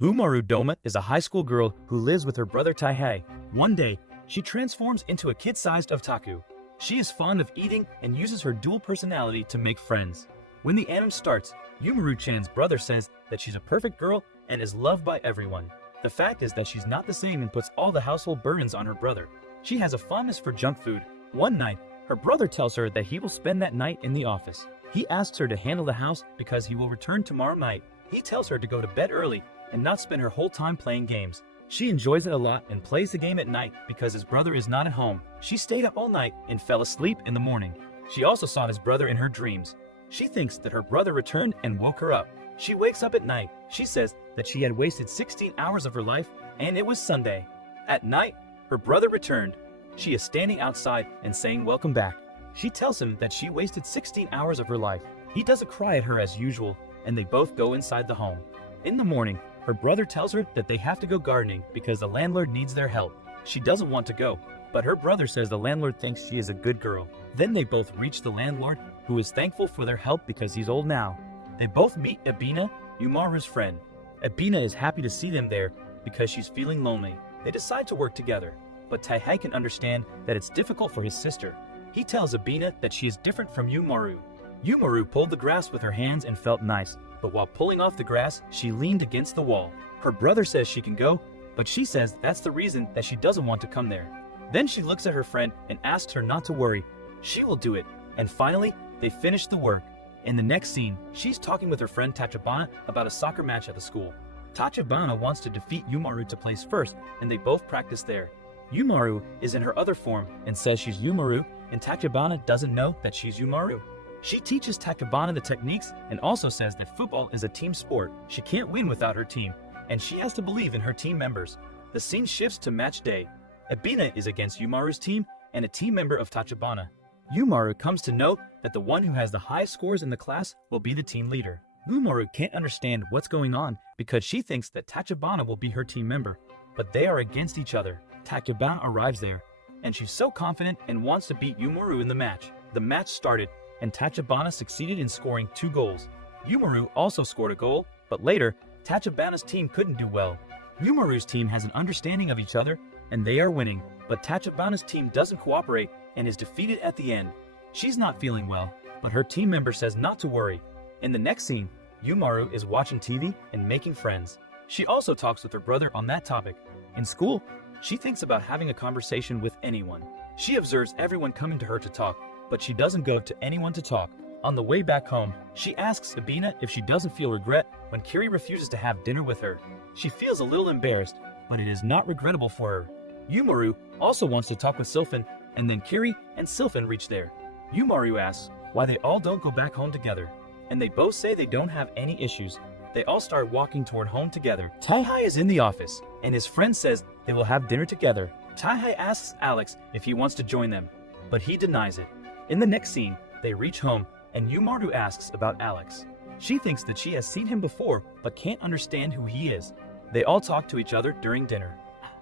Umaru Doma is a high school girl who lives with her brother Taihei. One day, she transforms into a kid-sized otaku. She is fond of eating and uses her dual personality to make friends. When the anime starts, Umaru-chan's brother says that she's a perfect girl and is loved by everyone. The fact is that she's not the same and puts all the household burdens on her brother. She has a fondness for junk food. One night, her brother tells her that he will spend that night in the office. He asks her to handle the house because he will return tomorrow night. He tells her to go to bed early and not spend her whole time playing games. She enjoys it a lot and plays the game at night because his brother is not at home. She stayed up all night and fell asleep in the morning. She also saw his brother in her dreams. She thinks that her brother returned and woke her up. She wakes up at night. She says that she had wasted 16 hours of her life and it was Sunday. At night, her brother returned. She is standing outside and saying welcome back. She tells him that she wasted 16 hours of her life. He doesn't cry at her as usual, and they both go inside the home. In the morning, her brother tells her that they have to go gardening because the landlord needs their help. She doesn't want to go, but her brother says the landlord thinks she is a good girl. Then they both reach the landlord, who is thankful for their help because he's old now. They both meet Ebina, Umaru's friend. Ebina is happy to see them there because she's feeling lonely. They decide to work together, but Taihei can understand that it's difficult for his sister. He tells Ebina that she is different from Umaru. Umaru pulled the grass with her hands and felt nice, but while pulling off the grass, she leaned against the wall. Her brother says she can go, but she says that's the reason that she doesn't want to come there. Then she looks at her friend and asks her not to worry. She will do it. And finally, they finish the work. In the next scene, she's talking with her friend Tachibana about a soccer match at the school. Tachibana wants to defeat Umaru to place first, and they both practice there. Umaru is in her other form and says she's Umaru, and Tachibana doesn't know that she's Umaru. She teaches Tachibana the techniques and also says that football is a team sport. She can't win without her team, and she has to believe in her team members. The scene shifts to match day. Ebina is against Umaru's team and a team member of Tachibana. Umaru comes to know that the one who has the highest scores in the class will be the team leader. Umaru can't understand what's going on because she thinks that Tachibana will be her team member, but they are against each other. Tachibana arrives there, and she's so confident and wants to beat Umaru in the match. The match started, and Tachibana succeeded in scoring 2 goals. Umaru also scored a goal, but later, Tachibana's team couldn't do well. Umaru's team has an understanding of each other, and they are winning, but Tachibana's team doesn't cooperate and is defeated at the end. She's not feeling well, but her team member says not to worry. In the next scene, Umaru is watching TV and making friends. She also talks with her brother on that topic. In school, she thinks about having a conversation with anyone. She observes everyone coming to her to talk, but she doesn't go to anyone to talk. On the way back home, she asks Ebina if she doesn't feel regret when Kirie refuses to have dinner with her. She feels a little embarrassed, but it is not regrettable for her. Umaru also wants to talk with Sylphyn, and then Kirie and Sylphyn reach there. Umaru asks why they all don't go back home together, and they both say they don't have any issues. They all start walking toward home together. Taihei is in the office, and his friend says they will have dinner together. Taihei asks Alex if he wants to join them, but he denies it. In the next scene, they reach home, and Umaru asks about Alex. She thinks that she has seen him before, but can't understand who he is. They all talk to each other during dinner.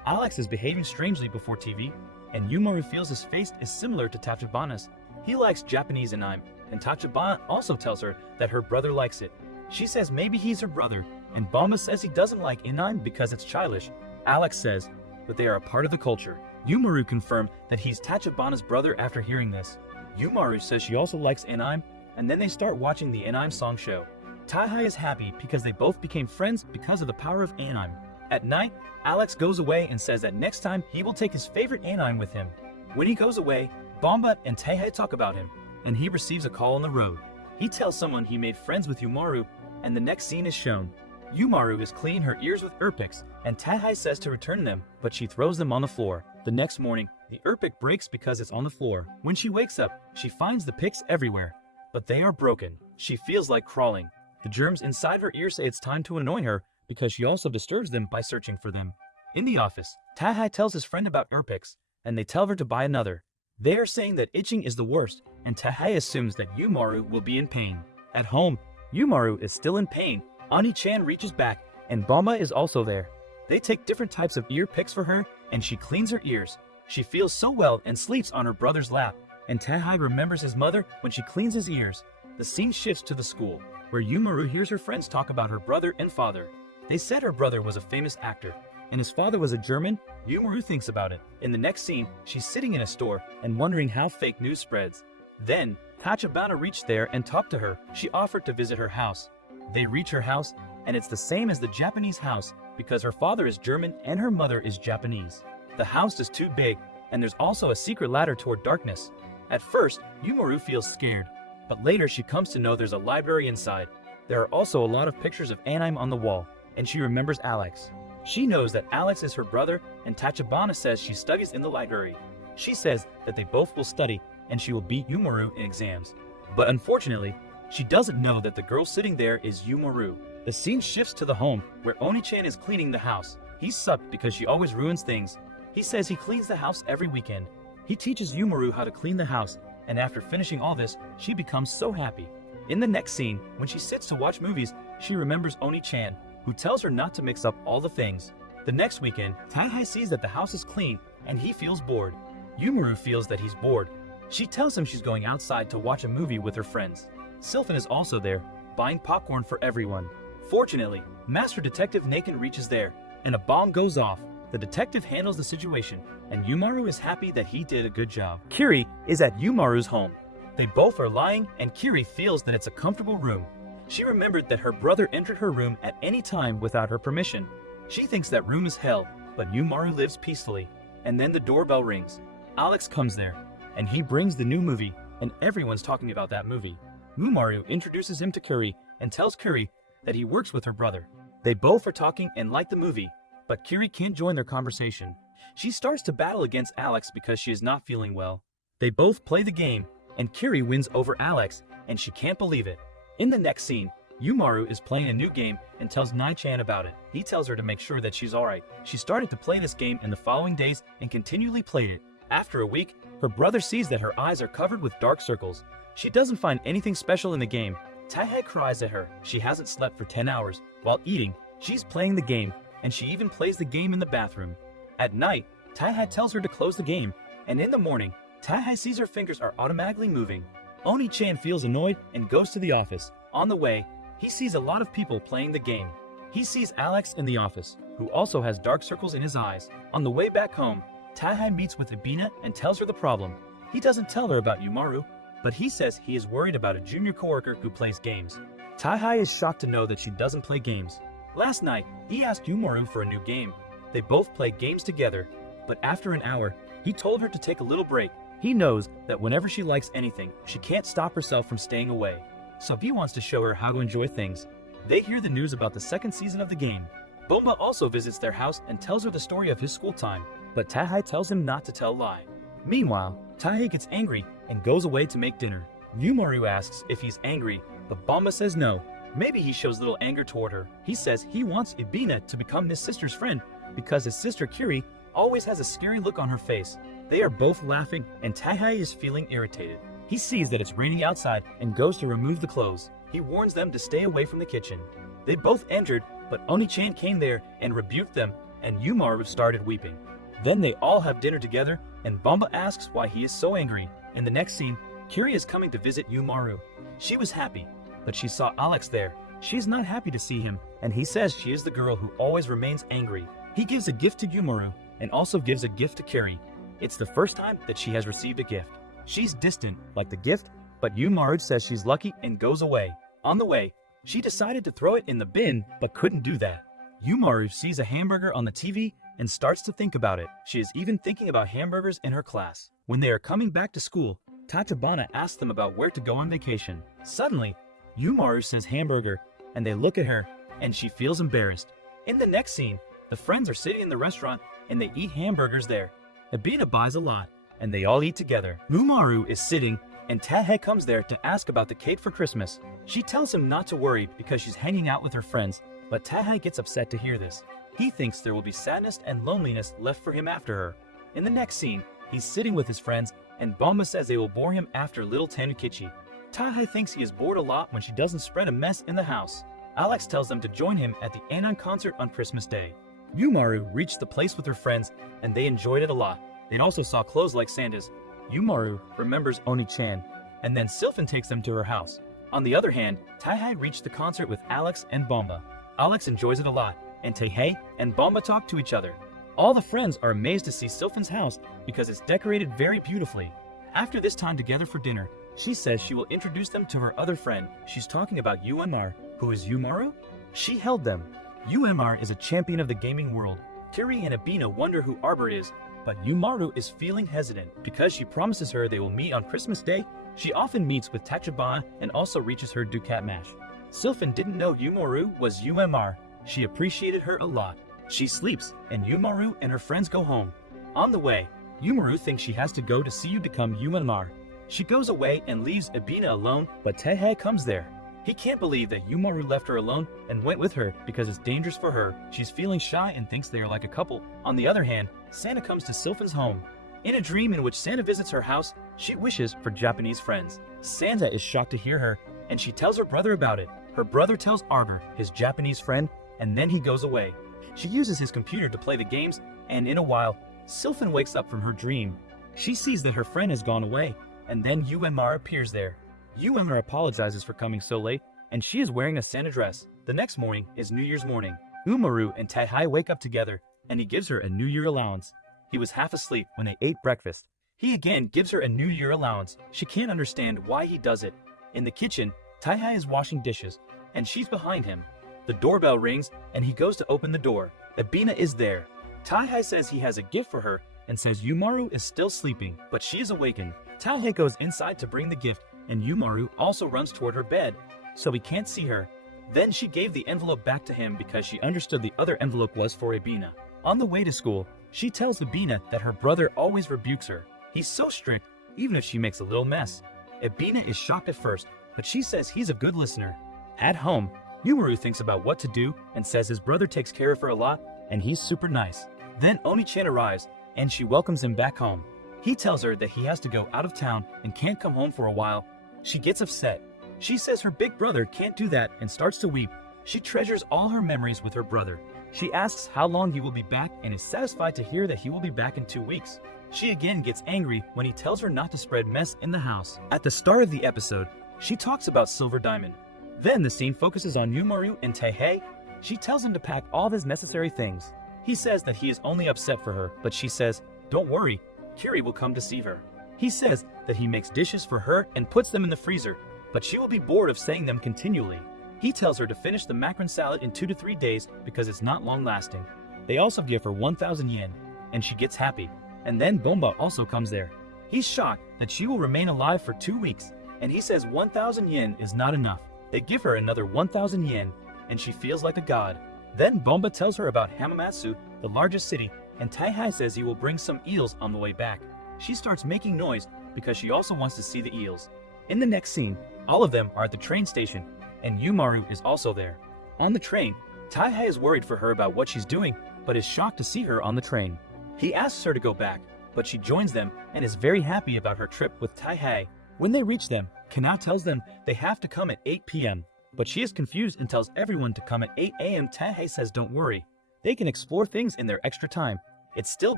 Alex is behaving strangely before TV, and Umaru feels his face is similar to Tachibana's. He likes Japanese anime, and Tachibana also tells her that her brother likes it. She says maybe he's her brother, and Bamba says he doesn't like anime because it's childish. Alex says that they are a part of the culture. Umaru confirmed that he's Tachibana's brother after hearing this. Umaru says she also likes anime, and then they start watching the anime song show. Taihei is happy because they both became friends because of the power of anime. At night, Alex goes away and says that next time he will take his favorite anime with him. When he goes away, Bamba and Taihei talk about him, and he receives a call on the road. He tells someone he made friends with Umaru, and the next scene is shown. Umaru is cleaning her ears with earpicks, and Taihei says to return them, but she throws them on the floor. The next morning, the earpick breaks because it's on the floor. When she wakes up, she finds the picks everywhere, but they are broken. She feels like crawling. The germs inside her ear say it's time to annoy her because she also disturbs them by searching for them. In the office, Taihei tells his friend about earpicks, and they tell her to buy another. They are saying that itching is the worst, and Taihei assumes that Umaru will be in pain. At home, Umaru is still in pain. Ani-chan reaches back, and Bamba is also there. They take different types of ear picks for her, and she cleans her ears. She feels so well and sleeps on her brother's lap, and Taihei remembers his mother when she cleans his ears. The scene shifts to the school, where Umaru hears her friends talk about her brother and father. They said her brother was a famous actor, and his father was a German. Umaru thinks about it. In the next scene, she's sitting in a store and wondering how fake news spreads. Then, Tachibana reached there and talked to her. She offered to visit her house. They reach her house, and it's the same as the Japanese house because her father is German and her mother is Japanese. The house is too big, and there's also a secret ladder toward darkness. At first, Umaru feels scared, but later she comes to know there's a library inside. There are also a lot of pictures of anime on the wall, and she remembers Alex. She knows that Alex is her brother, and Tachibana says she studies in the library. She says that they both will study, and she will beat Umaru in exams. But unfortunately, she doesn't know that the girl sitting there is Umaru. The scene shifts to the home, where Oni-chan is cleaning the house. He's sucked because she always ruins things. He says he cleans the house every weekend. He teaches Umaru how to clean the house, and after finishing all this, she becomes so happy. In the next scene, when she sits to watch movies, she remembers Oni-chan, who tells her not to mix up all the things. The next weekend, Taihei sees that the house is clean, and he feels bored. Umaru feels that he's bored. She tells him she's going outside to watch a movie with her friends. Sylphyn is also there, buying popcorn for everyone. Fortunately, Master Detective Nakin reaches there, and a bomb goes off. The detective handles the situation, and Umaru is happy that he did a good job. Kirie is at Umaru's home. They both are lying, and Kirie feels that it's a comfortable room. She remembered that her brother entered her room at any time without her permission. She thinks that room is hell, but Umaru lives peacefully. And then the doorbell rings. Alex comes there, and he brings the new movie, and everyone's talking about that movie. Umaru introduces him to Kirie and tells Kirie that he works with her brother. They both are talking and like the movie, but Kirie can't join their conversation. She starts to battle against Alex because she is not feeling well. They both play the game, and Kirie wins over Alex, and she can't believe it. In the next scene, Umaru is playing a new game and tells Nai-chan about it. He tells her to make sure that she's alright. She started to play this game in the following days and continually played it. After a week, her brother sees that her eyes are covered with dark circles. She doesn't find anything special in the game. Taihei cries at her. She hasn't slept for 10 hours. While eating, she's playing the game, and she even plays the game in the bathroom. At night, Taihei tells her to close the game, and in the morning, Taihei sees her fingers are automatically moving. Oni-chan feels annoyed and goes to the office. On the way, he sees a lot of people playing the game. He sees Alex in the office, who also has dark circles in his eyes. On the way back home, Taihei meets with Ibina and tells her the problem. He doesn't tell her about Umaru, but he says he is worried about a junior coworker who plays games. Taihei is shocked to know that she doesn't play games. Last night, he asked Umaru for a new game. They both play games together, but after an hour, he told her to take a little break. He knows that whenever she likes anything, she can't stop herself from staying away. So he wants to show her how to enjoy things. They hear the news about the second season of the game. Bomba also visits their house and tells her the story of his school time, but Taihei tells him not to tell a lie. Meanwhile, Taihei gets angry and goes away to make dinner. Umaru asks if he's angry, but Bomba says no. Maybe he shows little anger toward her. He says he wants Ibina to become his sister's friend because his sister Kirie always has a scary look on her face. They are both laughing, and Taihei is feeling irritated. He sees that it's raining outside and goes to remove the clothes. He warns them to stay away from the kitchen. They both entered, but Oni-chan came there and rebuked them, and Umaru started weeping. Then they all have dinner together, and Bomba asks why he is so angry. In the next scene, Kirie is coming to visit Umaru. She was happy, but she saw Alex there. She is not happy to see him, and he says she is the girl who always remains angry. He gives a gift to Umaru, and also gives a gift to Kirie. It's the first time that she has received a gift. She's distant, like the gift, but Umaru says she's lucky and goes away. On the way, she decided to throw it in the bin, but couldn't do that. Umaru sees a hamburger on the TV and starts to think about it. She is even thinking about hamburgers in her class. When they are coming back to school, Tachibana asks them about where to go on vacation. Suddenly, Umaru says hamburger, and they look at her, and she feels embarrassed. In the next scene, the friends are sitting in the restaurant, and they eat hamburgers there. Ibina buys a lot, and they all eat together. Umaru is sitting, and Taihei comes there to ask about the cake for Christmas. She tells him not to worry because she's hanging out with her friends, but Taihei gets upset to hear this. He thinks there will be sadness and loneliness left for him after her. In the next scene, he's sitting with his friends, and Bomba says they will bore him after little Tanukichi. Taihei thinks he is bored a lot when she doesn't spread a mess in the house. Alex tells them to join him at the Anon concert on Christmas Day. Umaru reached the place with her friends, and they enjoyed it a lot. They also saw clothes like Santa's. Umaru remembers Oni-chan, and then Sylphyn takes them to her house. On the other hand, Taihei reached the concert with Alex and Bomba. Alex enjoys it a lot, and Taihei and Bomba talk to each other. All the friends are amazed to see Sylphin's house because it's decorated very beautifully. After this time together for dinner, she says she will introduce them to her other friend. She's talking about Umaru, who is Umaru. She held them. Umaru is a champion of the gaming world. Kirie and Abina wonder who Arbor is, but Umaru is feeling hesitant because she promises her they will meet on Christmas Day. She often meets with Tachibana and also reaches her Ducat Mash. Sylphin didn't know Umaru was Umaru. She appreciated her a lot. She sleeps, and Umaru and her friends go home. On the way, Umaru thinks she has to go to see you become Umaru. She goes away and leaves Abina alone, but Taihei comes there. He can't believe that Umaru left her alone and went with her because it's dangerous for her. She's feeling shy and thinks they are like a couple. On the other hand, Santa comes to Sylphin's home. In a dream in which Santa visits her house, she wishes for Japanese friends. Santa is shocked to hear her, and she tells her brother about it. Her brother tells Arbor, his Japanese friend, and then he goes away. She uses his computer to play the games, and in a while, Sylphin wakes up from her dream. She sees that her friend has gone away, and then Umaru appears there. Umaru apologizes for coming so late, and she is wearing a Santa dress. The next morning is New Year's morning. Umaru and Taihei wake up together, and he gives her a New Year allowance. He was half asleep when they ate breakfast. He again gives her a New Year allowance. She can't understand why he does it. In the kitchen, Taihei is washing dishes, and she's behind him. The doorbell rings, and he goes to open the door. Abina is there. Taihei says he has a gift for her, and says Umaru is still sleeping, but she is awakened. Taihei goes inside to bring the gift, and Umaru also runs toward her bed, so he can't see her. Then she gave the envelope back to him because she understood the other envelope was for Abina. On the way to school, she tells Abina that her brother always rebukes her. He's so strict, even if she makes a little mess. Abina is shocked at first, but she says he's a good listener. At home, Umaru thinks about what to do and says his brother takes care of her a lot and he's super nice. Then Oni-chan arrives and she welcomes him back home. He tells her that he has to go out of town and can't come home for a while. She gets upset. She says her big brother can't do that and starts to weep. She treasures all her memories with her brother. She asks how long he will be back and is satisfied to hear that he will be back in 2 weeks. She again gets angry when he tells her not to spread mess in the house. At the start of the episode, she talks about Silver Diamond. Then the scene focuses on Umaru and Taihei. She tells him to pack all of his necessary things. He says that he is only upset for her, but she says, "Don't worry, Kirie will come to see her." He says that he makes dishes for her and puts them in the freezer, but she will be bored of saying them continually. He tells her to finish the macaron salad in 2 to 3 days because it's not long lasting. They also give her 1,000 yen, and she gets happy. And then Bomba also comes there. He's shocked that she will remain alive for 2 weeks, and he says 1,000 yen is not enough. They give her another 1,000 yen, and she feels like a god. Then Bomba tells her about Hamamatsu, the largest city, and Taihei says he will bring some eels on the way back. She starts making noise because she also wants to see the eels. In the next scene, all of them are at the train station, and Umaru is also there. On the train, Taihei is worried for her about what she's doing, but is shocked to see her on the train. He asks her to go back, but she joins them and is very happy about her trip with Taihei. When they reach them, Kanao tells them they have to come at 8 p.m., but she is confused and tells everyone to come at 8 a.m. Taihei says don't worry. They can explore things in their extra time. It's still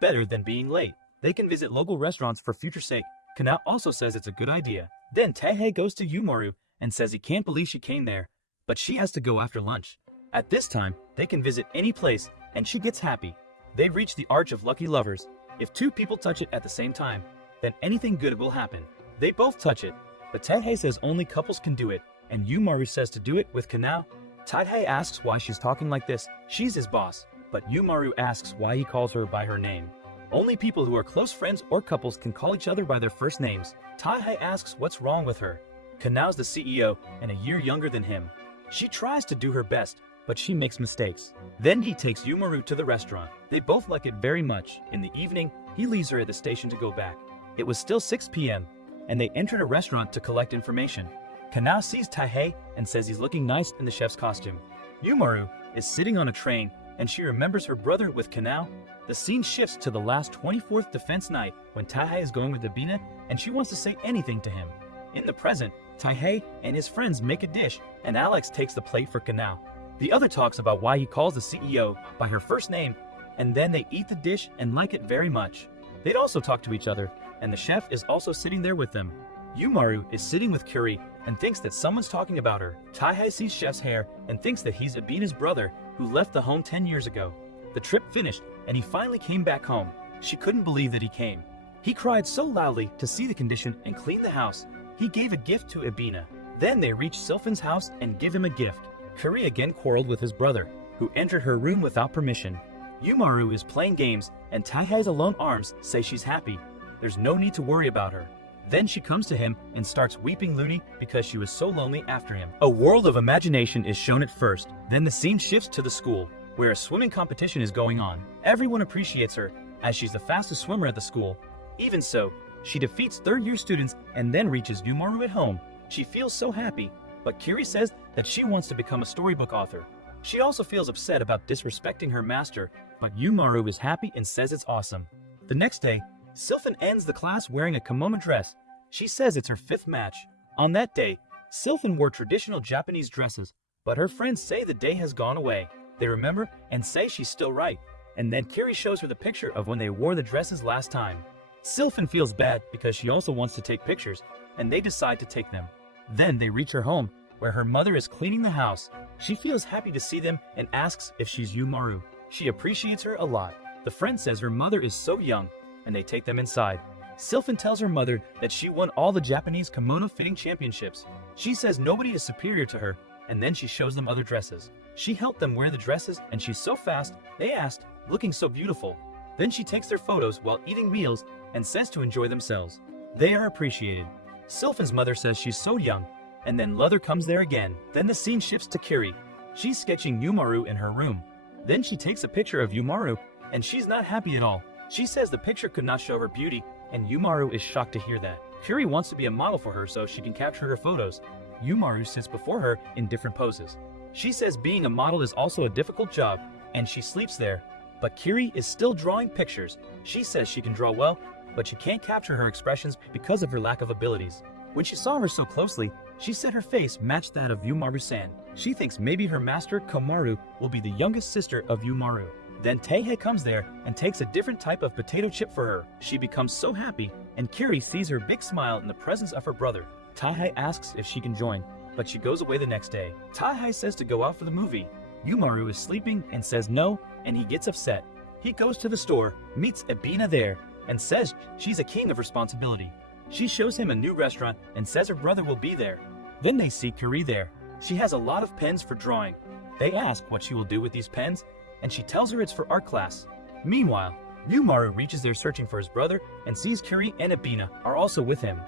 better than being late. They can visit local restaurants for future sake. Kanao also says it's a good idea. Then Taihei goes to Umaru and says he can't believe she came there, but she has to go after lunch. At this time, they can visit any place, and she gets happy. They reach the Arch of Lucky Lovers. If 2 people touch it at the same time, then anything good will happen. They both touch it, but Taihei says only couples can do it, and Umaru says to do it with Kanao. Taihei asks why she's talking like this. She's his boss, but Umaru asks why he calls her by her name. Only people who are close friends or couples can call each other by their first names. Taihei asks what's wrong with her. Kanao's the CEO and a year younger than him. She tries to do her best, but she makes mistakes. Then he takes Umaru to the restaurant. They both like it very much. In the evening, he leaves her at the station to go back. It was still 6 p.m., and they entered a restaurant to collect information. Kanao sees Taihei and says he's looking nice in the chef's costume. Umaru is sitting on a train, and she remembers her brother with Kanao. The scene shifts to the last 24th defense night when Taihei is going with Abina, and she wants to say anything to him. In the present, Taihei and his friends make a dish, and Alex takes the plate for Kanao. The other talks about why he calls the CEO by her first name, and then they eat the dish and like it very much. They'd also talk to each other, and the chef is also sitting there with them. Umaru is sitting with Kirie and thinks that someone's talking about her. Taihei sees Chef's hair and thinks that he's Abina's brother who left the home 10 years ago. The trip finished and he finally came back home. She couldn't believe that he came. He cried so loudly to see the condition and clean the house. He gave a gift to Abina. Then they reach Sylphin's house and give him a gift. Kirie again quarreled with his brother, who entered her room without permission. Umaru is playing games and Taihei's alone arms say she's happy. There's no need to worry about her. Then she comes to him and starts weeping loony because she was so lonely after him. A world of imagination is shown at first. Then the scene shifts to the school, where a swimming competition is going on. Everyone appreciates her, as she's the fastest swimmer at the school. Even so, she defeats third-year students and then reaches Umaru at home. She feels so happy, but Kirie says that she wants to become a storybook author. She also feels upset about disrespecting her master, but Umaru is happy and says it's awesome. The next day, Sylphyn ends the class wearing a kimono dress. She says it's her 5th match. On that day, Sylphyn wore traditional Japanese dresses, but her friends say the day has gone away. They remember and say she's still right, and then Kirie shows her the picture of when they wore the dresses last time. Sylphyn feels bad because she also wants to take pictures, and they decide to take them. Then they reach her home, where her mother is cleaning the house. She feels happy to see them and asks if she's Umaru. She appreciates her a lot. The friend says her mother is so young, and they take them inside. Sylphyn tells her mother that she won all the Japanese kimono fitting championships. She says nobody is superior to her, and then she shows them other dresses. She helped them wear the dresses, and she's so fast, they asked, looking so beautiful. Then she takes their photos while eating meals and says to enjoy themselves. They are appreciated. Sylphyn's mother says she's so young, and then Leather comes there again. Then the scene shifts to Kirie. She's sketching Umaru in her room. Then she takes a picture of Umaru, and she's not happy at all. She says the picture could not show her beauty, and Umaru is shocked to hear that. Kirie wants to be a model for her so she can capture her photos. Umaru sits before her in different poses. She says being a model is also a difficult job, and she sleeps there. But Kirie is still drawing pictures. She says she can draw well, but she can't capture her expressions because of her lack of abilities. When she saw her so closely, she said her face matched that of Umaru-san. She thinks maybe her master, Komaru, will be the youngest sister of Umaru. Then Taihei comes there and takes a different type of potato chip for her. She becomes so happy, and Kirie sees her big smile in the presence of her brother. Taihei asks if she can join, but she goes away the next day. Taihei says to go out for the movie. Umaru is sleeping and says no, and he gets upset. He goes to the store, meets Abina there, and says she's a king of responsibility. She shows him a new restaurant and says her brother will be there. Then they see Kirie there. She has a lot of pens for drawing. They ask what she will do with these pens, and she tells her it's for art class. Meanwhile, Umaru reaches there searching for his brother and sees Kirie and Abina are also with him.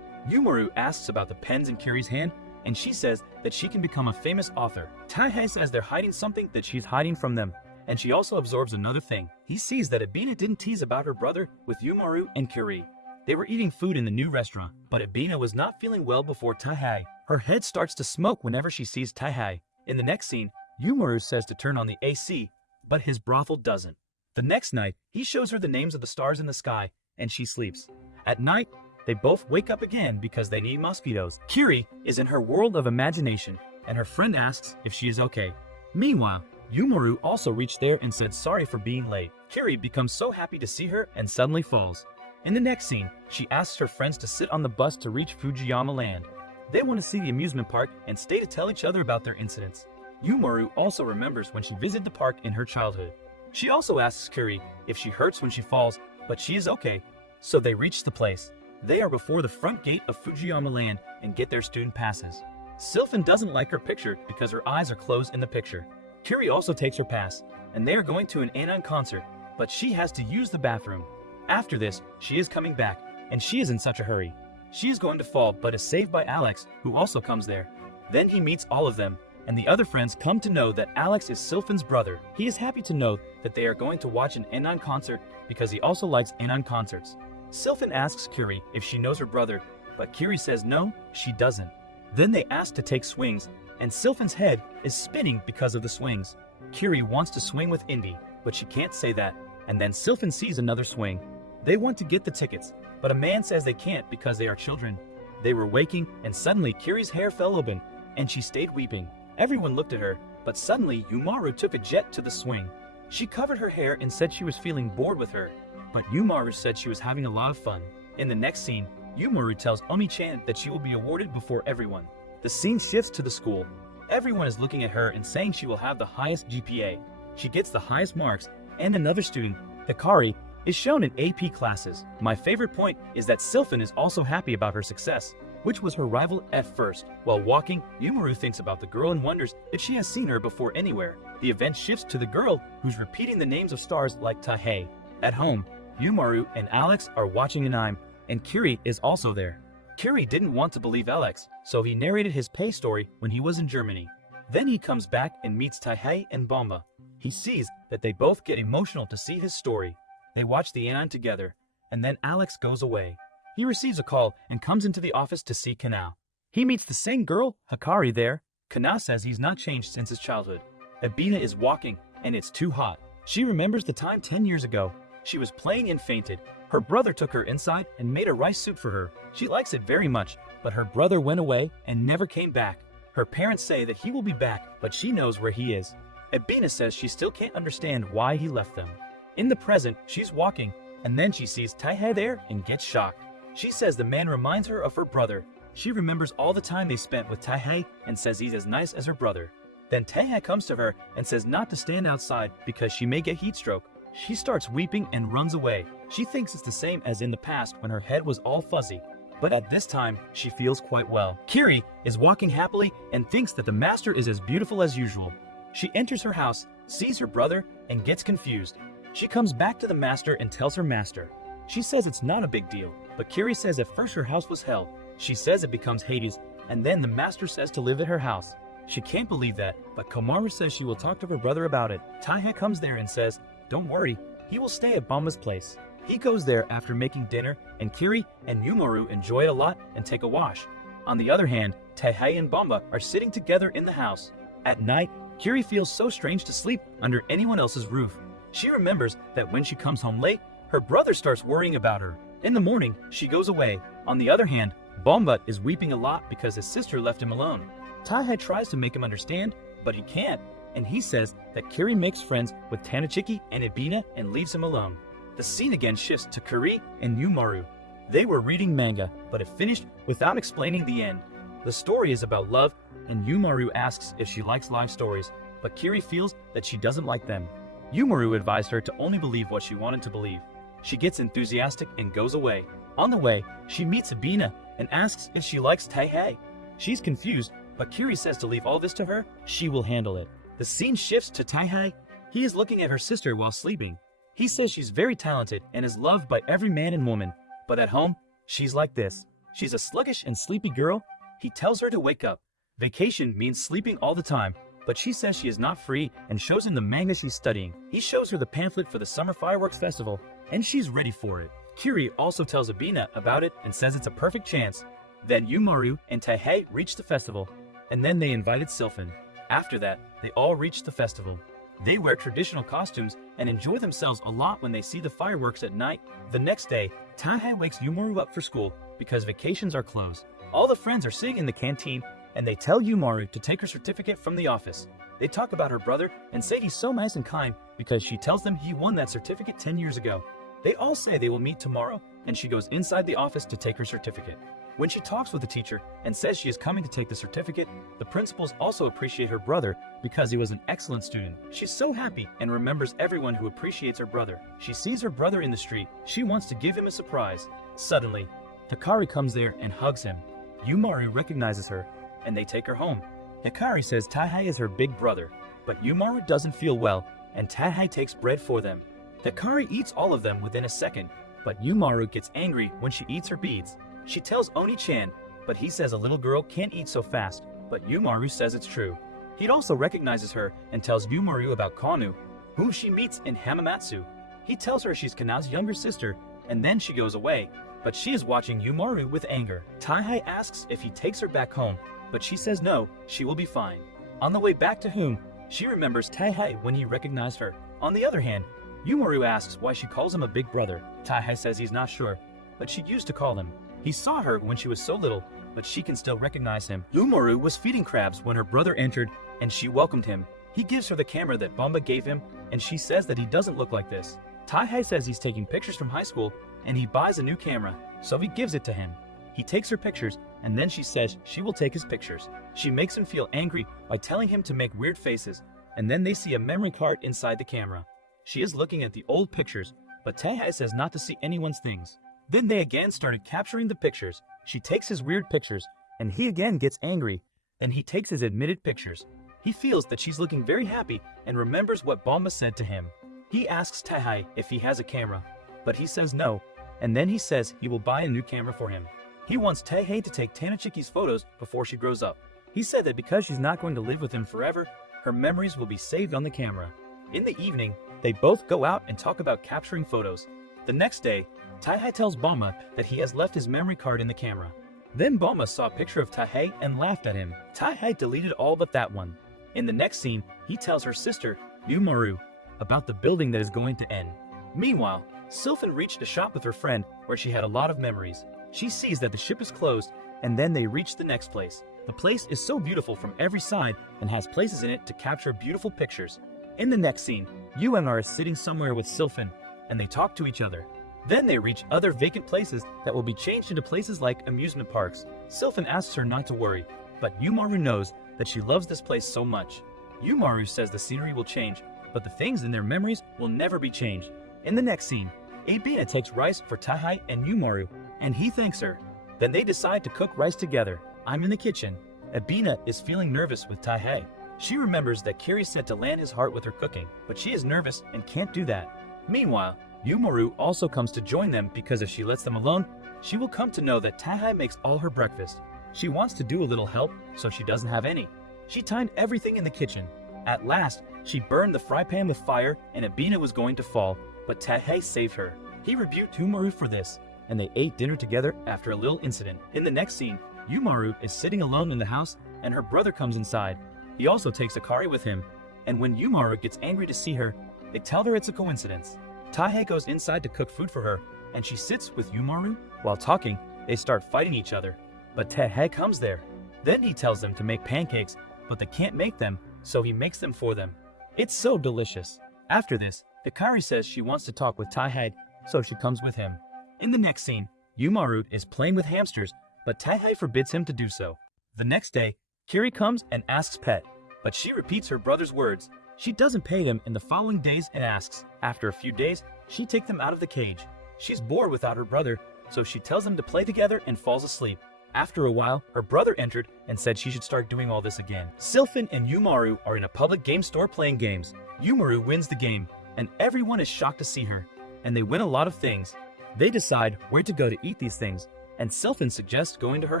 Umaru asks about the pens in Kirie's hand, and she says that she can become a famous author. Taihei says they're hiding something that she's hiding from them, and she also absorbs another thing. He sees that Abina didn't tease about her brother with Umaru and Kirie. They were eating food in the new restaurant, but Abina was not feeling well before Taihei. Her head starts to smoke whenever she sees Taihei. In the next scene, Umaru says to turn on the AC, but his brothel doesn't. The next night, he shows her the names of the stars in the sky, and she sleeps. At night, they both wake up again because they need mosquitoes. Kirie is in her world of imagination, and her friend asks if she is okay. Meanwhile, Umaru also reached there and said sorry for being late. Kirie becomes so happy to see her and suddenly falls. In the next scene, she asks her friends to sit on the bus to reach Fujiyama Land. They want to see the amusement park and stay to tell each other about their incidents. Umaru also remembers when she visited the park in her childhood. She also asks Kirie if she hurts when she falls, but she is okay, so they reach the place. They are before the front gate of Fujiyama Land and get their student passes. Sylphyn doesn't like her picture because her eyes are closed in the picture. Kirie also takes her pass, and they are going to an Anon concert, but she has to use the bathroom. After this, she is coming back, and she is in such a hurry. She is going to fall, but is saved by Alex, who also comes there. Then he meets all of them, and the other friends come to know that Alex is Sylphyn's brother. He is happy to know that they are going to watch an Anon concert because he also likes Anon concerts. Sylphyn asks Kirie if she knows her brother, but Kirie says no, she doesn't. Then they ask to take swings, and Sylphyn's head is spinning because of the swings. Kirie wants to swing with Indy, but she can't say that, and then Sylphyn sees another swing. They want to get the tickets, but a man says they can't because they are children. They were waking, and suddenly Kirie's hair fell open, and she stayed weeping. Everyone looked at her, but suddenly Umaru took a jet to the swing. She covered her hair and said she was feeling bored with her, but Umaru said she was having a lot of fun. In the next scene, Umaru tells Omi-chan that she will be awarded before everyone. The scene shifts to the school. Everyone is looking at her and saying she will have the highest GPA. She gets the highest marks, and another student, Hikari, is shown in AP classes. My favorite point is that Sylphyn is also happy about her success, which was her rival at first. While walking, Umaru thinks about the girl and wonders if she has seen her before anywhere. The event shifts to the girl who's repeating the names of stars like Taihei. At home, Umaru and Alex are watching anime, and Kirie is also there. Kirie didn't want to believe Alex, so he narrated his pay story when he was in Germany. Then he comes back and meets Taihei and Bomba. He sees that they both get emotional to see his story. They watch the anime together, and then Alex goes away. He receives a call and comes into the office to see Kana. He meets the same girl, Hikari, there. Kana says he's not changed since his childhood. Abina is walking, and it's too hot. She remembers the time 10 years ago. She was playing and fainted. Her brother took her inside and made a rice soup for her. She likes it very much, but her brother went away and never came back. Her parents say that he will be back, but she knows where he is. Abina says she still can't understand why he left them. In the present, she's walking, and then she sees Taihei there and gets shocked. She says the man reminds her of her brother. She remembers all the time they spent with Taihei and says he's as nice as her brother. Then Taihei comes to her and says not to stand outside because she may get heat stroke. She starts weeping and runs away. She thinks it's the same as in the past when her head was all fuzzy. But at this time, she feels quite well. Kirie is walking happily and thinks that the master is as beautiful as usual. She enters her house, sees her brother, and gets confused. She comes back to the master and tells her master. She says it's not a big deal, but Kirie says at first her house was hell. She says it becomes Hades, and then the master says to live at her house. She can't believe that, but Komaru says she will talk to her brother about it. Taihei comes there and says, "Don't worry, he will stay at Bomba's place." He goes there after making dinner, and Kirie and Umaru enjoy it a lot and take a wash. On the other hand, Taihei and Bomba are sitting together in the house. At night, Kirie feels so strange to sleep under anyone else's roof. She remembers that when she comes home late, her brother starts worrying about her. In the morning, she goes away. On the other hand, Bomba is weeping a lot because his sister left him alone. Taihei tries to make him understand, but he can't, and he says that Kirie makes friends with Tanichiki and Ibina and leaves him alone. The scene again shifts to Kirie and Umaru. They were reading manga, but it finished without explaining the end. The story is about love, and Umaru asks if she likes live stories, but Kirie feels that she doesn't like them. Umaru advised her to only believe what she wanted to believe. She gets enthusiastic and goes away. On the way, she meets Ibina and asks if she likes Taihei. She's confused, but Kirie says to leave all this to her. She will handle it. The scene shifts to Taihei. He is looking at her sister while sleeping. He says she's very talented and is loved by every man and woman, but at home, she's like this. She's a sluggish and sleepy girl. He tells her to wake up. Vacation means sleeping all the time, but she says she is not free and shows him the manga she's studying. He shows her the pamphlet for the Summer Fireworks Festival, and she's ready for it. Kirie also tells Ibina about it and says it's a perfect chance. Then Umaru and Taihei reach the festival, and then they invited Sylphyn. After that, they all reach the festival. They wear traditional costumes and enjoy themselves a lot when they see the fireworks at night. The next day, Taihei wakes Umaru up for school because vacations are closed. All the friends are sitting in the canteen, and they tell Umaru to take her certificate from the office. They talk about her brother and say he's so nice and kind because she tells them he won that certificate 10 years ago. They all say they will meet tomorrow, and she goes inside the office to take her certificate. When she talks with the teacher and says she is coming to take the certificate, the principals also appreciate her brother because he was an excellent student. She's so happy and remembers everyone who appreciates her brother. She sees her brother in the street. She wants to give him a surprise. Suddenly, Hikari comes there and hugs him. Umaru recognizes her, and they take her home. Hikari says Taihei is her big brother, but Umaru doesn't feel well, and Taihei takes bread for them. Hikari eats all of them within a second, but Umaru gets angry when she eats her beads. She tells Oni-chan, but he says a little girl can't eat so fast, but Umaru says it's true. He also recognizes her and tells Umaru about Kanu, whom she meets in Hamamatsu. He tells her she's Kana's younger sister, and then she goes away, but she is watching Umaru with anger. Taihei asks if he takes her back home, but she says no, she will be fine. On the way back to home, she remembers Taihei when he recognized her. On the other hand, Umaru asks why she calls him a big brother. Taihei says he's not sure, but she used to call him. He saw her when she was so little, but she can still recognize him. Umaru was feeding crabs when her brother entered, and she welcomed him. He gives her the camera that Bomba gave him, and she says that he doesn't look like this. Taihei says he's taking pictures from high school, and he buys a new camera, so he gives it to him. He takes her pictures, and then she says she will take his pictures. She makes him feel angry by telling him to make weird faces, and then they see a memory card inside the camera. She is looking at the old pictures, but Taihei says not to see anyone's things. Then they again started capturing the pictures. She takes his weird pictures, and he again gets angry. Then he takes his admitted pictures. He feels that she's looking very happy and remembers what Boma said to him. He asks Taihei if he has a camera, but he says no, and then he says he will buy a new camera for him. He wants Taihei to take Tanachiki's photos before she grows up. He said that because she's not going to live with him forever, her memories will be saved on the camera. In the evening, they both go out and talk about capturing photos. The next day, Taihei tells Boma that he has left his memory card in the camera. Then Boma saw a picture of Taihei and laughed at him. Taihei deleted all but that one. In the next scene, he tells her sister, Umaru, about the building that is going to end. Meanwhile, Sylphyn reached a shop with her friend where she had a lot of memories. She sees that the ship is closed, and then they reach the next place. The place is so beautiful from every side and has places in it to capture beautiful pictures. In the next scene, UMR is sitting somewhere with Sylphyn, and they talk to each other. Then they reach other vacant places that will be changed into places like amusement parks. Sylphyn asks her not to worry, but Umaru knows that she loves this place so much. Umaru says the scenery will change, but the things in their memories will never be changed. In the next scene, Abina takes rice for Taihei and Umaru, and he thanks her. Then they decide to cook rice together. I'm in the kitchen. Abina is feeling nervous with Taihei. She remembers that Kirie said to land his heart with her cooking, but she is nervous and can't do that. Meanwhile, Umaru also comes to join them because if she lets them alone, she will come to know that Taihei makes all her breakfast. She wants to do a little help, so she doesn't have any. She timed everything in the kitchen. At last, she burned the fry pan with fire and Abina was going to fall, but Taihei saved her. He rebuked Umaru for this, and they ate dinner together after a little incident. In the next scene, Umaru is sitting alone in the house and her brother comes inside. He also takes Kirie with him, and when Umaru gets angry to see her, they tell her it's a coincidence. Taihei goes inside to cook food for her, and she sits with Umaru. While talking, they start fighting each other, but Taihei comes there. Then he tells them to make pancakes, but they can't make them, so he makes them for them. It's so delicious. After this, Kirie says she wants to talk with Taihei, so she comes with him. In the next scene, Umaru is playing with hamsters, but Taihei forbids him to do so. The next day, Kirie comes and asks Pet, but she repeats her brother's words. She doesn't pay them in the following days and asks. After a few days, she takes them out of the cage. She's bored without her brother, so she tells them to play together and falls asleep. After a while, her brother entered and said she should start doing all this again. Sylphyn and Umaru are in a public game store playing games. Umaru wins the game, and everyone is shocked to see her, and they win a lot of things. They decide where to go to eat these things, and Sylphyn suggests going to her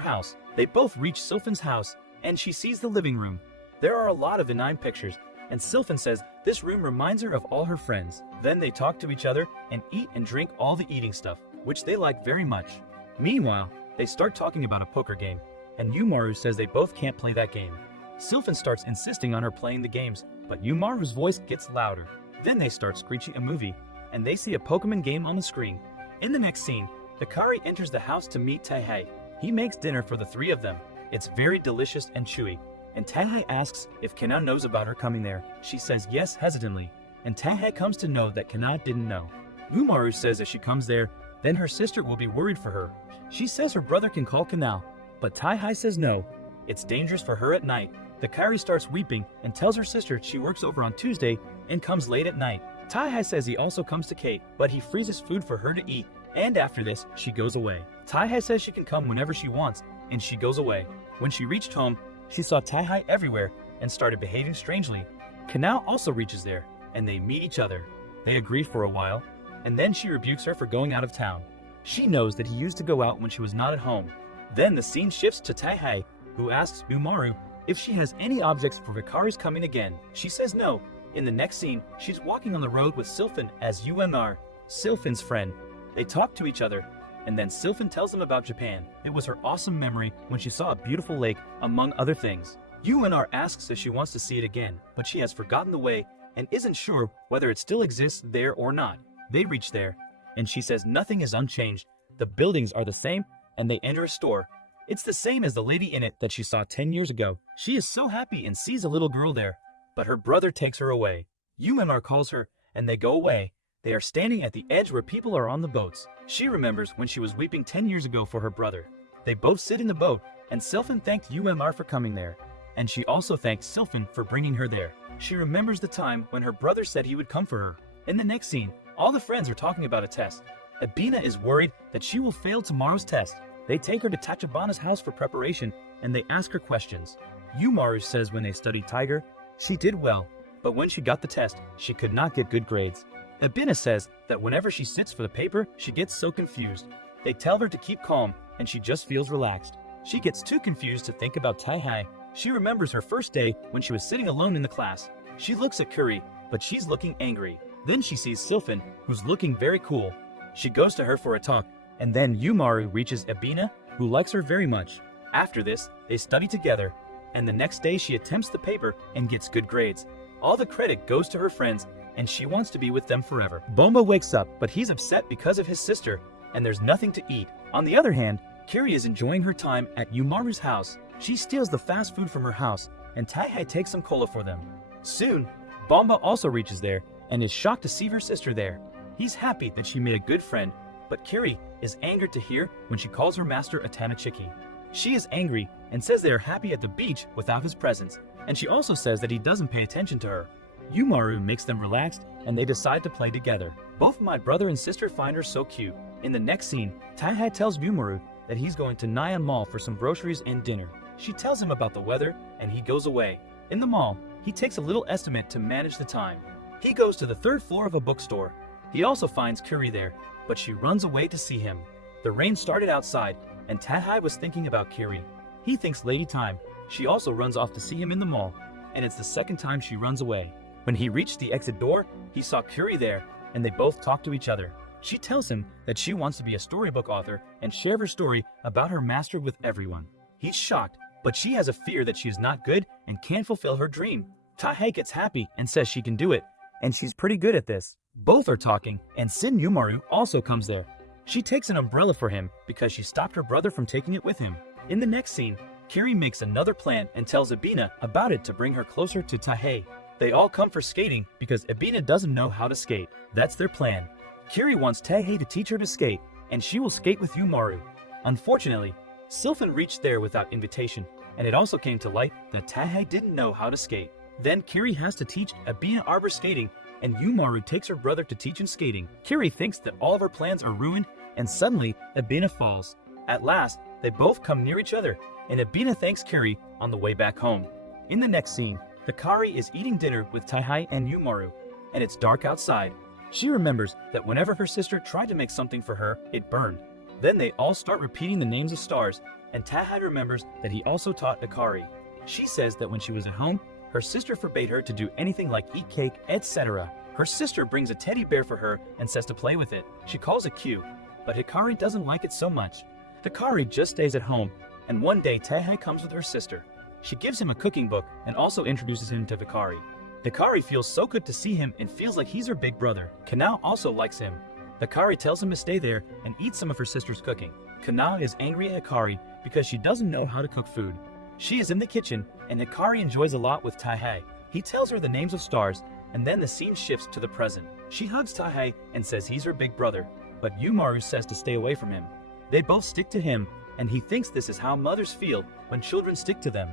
house. They both reach Sylphyn's house, and she sees the living room. There are a lot of inane pictures, and Sylphyn says this room reminds her of all her friends. Then they talk to each other and eat and drink all the eating stuff, which they like very much. Meanwhile, they start talking about a poker game, and Umaru says they both can't play that game. Sylphyn starts insisting on her playing the games, but Umaru's voice gets louder. Then they start screeching a movie, and they see a Pokemon game on the screen. In the next scene, Kirie enters the house to meet Taihei. He makes dinner for the three of them. It's very delicious and chewy, and Taihei asks if Kana knows about her coming there. She says yes hesitantly, and Taihei comes to know that Kana didn't know. Umaru says if she comes there, then her sister will be worried for her. She says her brother can call Kana, but Taihei says no. It's dangerous for her at night. Kirie starts weeping and tells her sister she works over on Tuesday and comes late at night. Taihei says he also comes to Kate, but he freezes food for her to eat, and after this, she goes away. Taihei says she can come whenever she wants, and she goes away. When she reached home, she saw Taihei everywhere and started behaving strangely. Kana also reaches there, and they meet each other. They agree for a while, and then she rebukes her for going out of town. She knows that he used to go out when she was not at home. Then the scene shifts to Taihei, who asks Umaru if she has any objects for Vikari's coming again. She says no. In the next scene, she's walking on the road with Sylphyn as UMR, Sylphyn's friend. They talk to each other, and then Sylphyn tells them about Japan. It was her awesome memory when she saw a beautiful lake, among other things. UNR asks if she wants to see it again, but she has forgotten the way and isn't sure whether it still exists there or not. They reach there, and she says nothing is unchanged. The buildings are the same, and they enter a store. It's the same as the lady in it that she saw 10 years ago. She is so happy and sees a little girl there, but her brother takes her away. UMR calls her, and they go away. They are standing at the edge where people are on the boats. She remembers when she was weeping 10 years ago for her brother. They both sit in the boat, and Sylphyn thanked Umaru for coming there. And she also thanked Sylphyn for bringing her there. She remembers the time when her brother said he would come for her. In the next scene, all the friends are talking about a test. Ebina is worried that she will fail tomorrow's test. They take her to Tachibana's house for preparation, and they ask her questions. Umaru says when they studied Tiger, she did well, but when she got the test, she could not get good grades. Ebina says that whenever she sits for the paper, she gets so confused. They tell her to keep calm, and she just feels relaxed. She gets too confused to think about Taihei. She remembers her first day when she was sitting alone in the class. She looks at Kirie, but she's looking angry. Then she sees Sylphyn, who's looking very cool. She goes to her for a talk, and then Umaru reaches Ebina, who likes her very much. After this, they study together, and the next day she attempts the paper and gets good grades. All the credit goes to her friends, and she wants to be with them forever. Bomba wakes up, but he's upset because of his sister, and there's nothing to eat. On the other hand, Kirie is enjoying her time at Umaru's house. She steals the fast food from her house, and Taihei takes some cola for them. Soon, Bomba also reaches there, and is shocked to see her sister there. He's happy that she made a good friend, but Kirie is angered to hear when she calls her master a Tanachiki. She is angry and says they are happy at the beach without his presence, and she also says that he doesn't pay attention to her. Umaru makes them relaxed, and they decide to play together. Both my brother and sister find her so cute. In the next scene, Taihei tells Umaru that he's going to Naya Mall for some groceries and dinner. She tells him about the weather, and he goes away. In the mall, he takes a little estimate to manage the time. He goes to the third floor of a bookstore. He also finds Kirie there, but she runs away to see him. The rain started outside, and Taihei was thinking about Kirie. He thinks lady time. She also runs off to see him in the mall, and it's the second time she runs away. When he reached the exit door, he saw Kirie there, and they both talk to each other. She tells him that she wants to be a storybook author and share her story about her master with everyone. He's shocked, but she has a fear that she is not good and can't fulfill her dream. Taihei gets happy and says she can do it, and she's pretty good at this. Both are talking, and Sin Umaru also comes there. She takes an umbrella for him because she stopped her brother from taking it with him. In the next scene, Kirie makes another plan and tells Ebina about it to bring her closer to Taihei. They all come for skating because Ebina doesn't know how to skate. That's their plan. Kirie wants Taihei to teach her to skate, and she will skate with Umaru. Unfortunately, Sylphyn reached there without invitation, and it also came to light that Taihei didn't know how to skate. Then Kirie has to teach Ebina arbor skating, and Umaru takes her brother to teach him skating. Kirie thinks that all of her plans are ruined, and suddenly Ebina falls. At last, they both come near each other, and Ebina thanks Kirie on the way back home. In the next scene, Hikari is eating dinner with Taihei and Umaru, and it's dark outside. She remembers that whenever her sister tried to make something for her, it burned. Then they all start repeating the names of stars, and Taihei remembers that he also taught Hikari. She says that when she was at home, her sister forbade her to do anything like eat cake, etc. Her sister brings a teddy bear for her and says to play with it. She calls it cute, but Hikari doesn't like it so much. Hikari just stays at home, and one day Taihei comes with her sister. She gives him a cooking book and also introduces him to Hikari. Hikari feels so good to see him and feels like he's her big brother. Kana also likes him. Hikari tells him to stay there and eat some of her sister's cooking. Kana is angry at Hikari because she doesn't know how to cook food. She is in the kitchen, and Hikari enjoys a lot with Taihei. He tells her the names of stars, and then the scene shifts to the present. She hugs Taihei and says he's her big brother, but Umaru says to stay away from him. They both stick to him, and he thinks this is how mothers feel when children stick to them.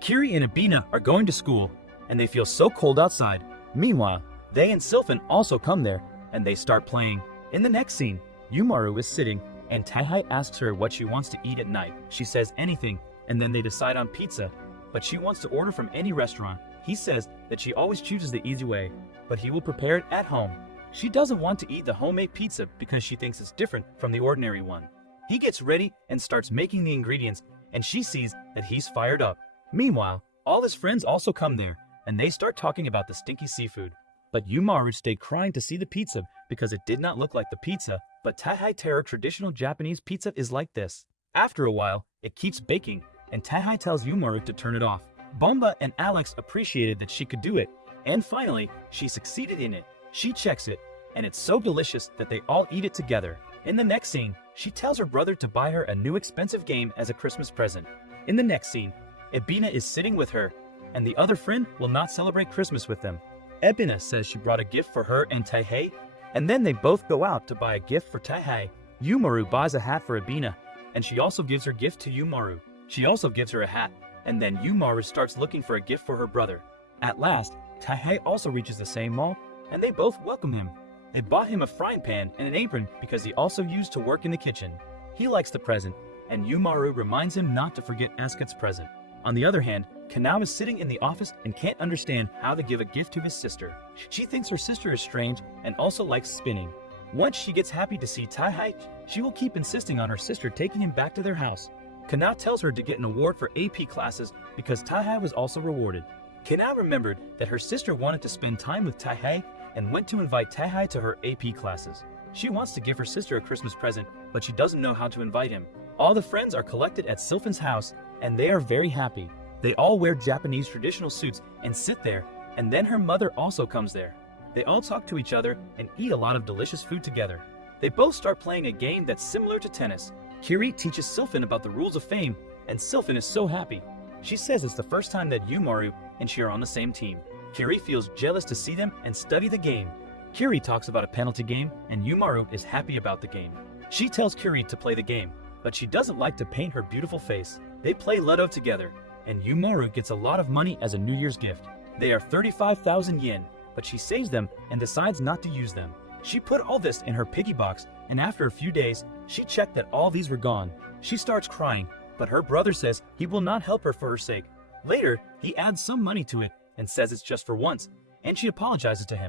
Kirie and Ebina are going to school, and they feel so cold outside. Meanwhile, they and Sylphyn also come there, and they start playing. In the next scene, Umaru is sitting, and Taihei asks her what she wants to eat at night. She says anything, and then they decide on pizza, but she wants to order from any restaurant. He says that she always chooses the easy way, but he will prepare it at home. She doesn't want to eat the homemade pizza because she thinks it's different from the ordinary one. He gets ready and starts making the ingredients, and she sees that he's fired up. Meanwhile, all his friends also come there, and they start talking about the stinky seafood. But Umaru stayed crying to see the pizza because it did not look like the pizza, but Taihei Terror traditional Japanese pizza is like this. After a while, it keeps baking, and Taihei tells Umaru to turn it off. Bomba and Alex appreciated that she could do it, and finally, she succeeded in it. She checks it, and it's so delicious that they all eat it together. In the next scene, she tells her brother to buy her a new expensive game as a Christmas present. In the next scene, Ebina is sitting with her, and the other friend will not celebrate Christmas with them. Ebina says she brought a gift for her and Taihei, and then they both go out to buy a gift for Taihei. Umaru buys a hat for Ebina, and she also gives her gift to Umaru. She also gives her a hat, and then Umaru starts looking for a gift for her brother. At last, Taihei also reaches the same mall, and they both welcome him. They bought him a frying pan and an apron because he also used to work in the kitchen. He likes the present, and Umaru reminds him not to forget Housecat's present. On the other hand, Kanao is sitting in the office and can't understand how to give a gift to his sister. She thinks her sister is strange and also likes spinning. Once she gets happy to see Taihei, she will keep insisting on her sister taking him back to their house. Kanao tells her to get an award for AP classes because Taihei was also rewarded. Kanao remembered that her sister wanted to spend time with Taihei and went to invite Taihei to her AP classes. She wants to give her sister a Christmas present, but she doesn't know how to invite him. All the friends are collected at Sylphyn's house, and they are very happy. They all wear Japanese traditional suits and sit there, and then her mother also comes there. They all talk to each other and eat a lot of delicious food together. They both start playing a game that's similar to tennis. Kirie teaches Sylphyn about the rules of fame, and Sylphyn is so happy. She says it's the first time that Umaru and she are on the same team. Kirie feels jealous to see them and study the game. Kirie talks about a penalty game, and Umaru is happy about the game. She tells Kirie to play the game, but she doesn't like to paint her beautiful face. They play Ludo together, and Umaru gets a lot of money as a New Year's gift. They are 35,000 yen, but she saves them and decides not to use them. She put all this in her piggy box, and after a few days, she checked that all these were gone. She starts crying, but her brother says he will not help her for her sake. Later, he adds some money to it and says it's just for once, and she apologizes to him.